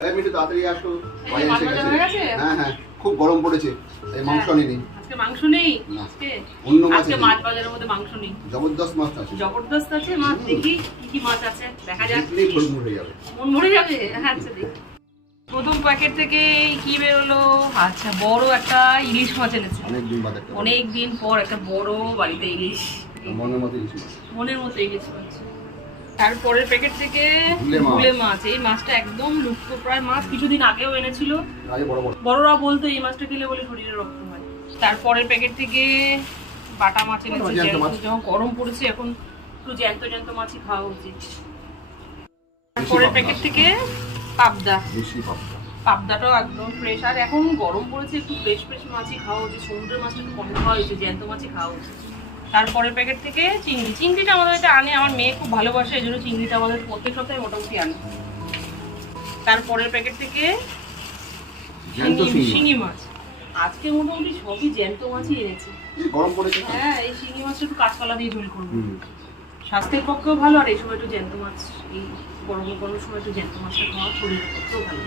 একটু তাড়াতাড়ি আসো, বাজার এসে গেছে। হ্যাঁ হ্যাঁ, খুব গরম পড়েছে, এই মাংস আনিনি। আজকে মাংস নেই, আজকে অন্য মাছ আজকে মাছ বাজারের মধ্যে মাংস নেই। জবরদস্ত মাছ আছে, জবরদস্ত আছে মাছ। দেখি কি কি মাছ আছে, দেখা যাক। দেখলেই মন মরে যাবে, মন মরে যাবে। আচ্ছা দেখি প্রথম প্যাকেট থেকে কি বেরোলো। আচ্ছা, বড় একটা ইলিশ মাছ এনেছে, অনেকদিন পর একটা বড় বাড়িতে ইলিশ, মনের মতো ইলিশ মাছ, মনের মতো ইলিশ মাছ। তারপরের প্যাকেট থেকে ভুলে মাছ। এই মাছটা একদম লুপ্ত প্রায় মাছ, কিছুদিন আগেও এনেছিল। বড়রা বলতো এই মাছটা খেলে বলে শরীরে রক্ত হয়। তারপরের প্যাকেট থেকে বাটা মাছ এনেছে। যখন গরম পড়েছে এখন একটু জ্যান্ত জ্যান্ত মাছই খাওয়া উচিত। তারপরের প্যাকেট থেকে পাবদা, পাবদাটাও একদম ফ্রেশ। আর এখন গরম পড়েছে, একটু ফ্রেশ ফ্রেশ মাছই খাওয়া উচিত। সমুদ্রের মাছটা একটু কম খাওয়া উচিত, জ্যান্ত মাছই খাওয়া উচিত। তারপরের প্যাকেট থেকে চিংড়ি। চিংড়িটা আমাদের এটা আনে, আমার মেয়ে খুব ভালোবাসে, এই জন্য চিংড়িটা আমাদের প্রত্যেক সপ্তাহে মোটামুটি আনে। তারপরের প্যাকেট থেকে শিঙি মাছ। আজকে মোটামুটি সবই জ্যান্ত মাছই এনেছে, গরম পড়েছে। হ্যাঁ, এই শিঙি মাছটা একটু কাঁচকলা দিয়ে ঝোল করবো, স্বাস্থ্যের পক্ষেও ভালো। আর এই সময় একটু জ্যান্ত মাছ, এই গরম গরম সময় একটু জ্যান্ত মাছটা খাওয়া শরীরের পক্ষেও ভালো।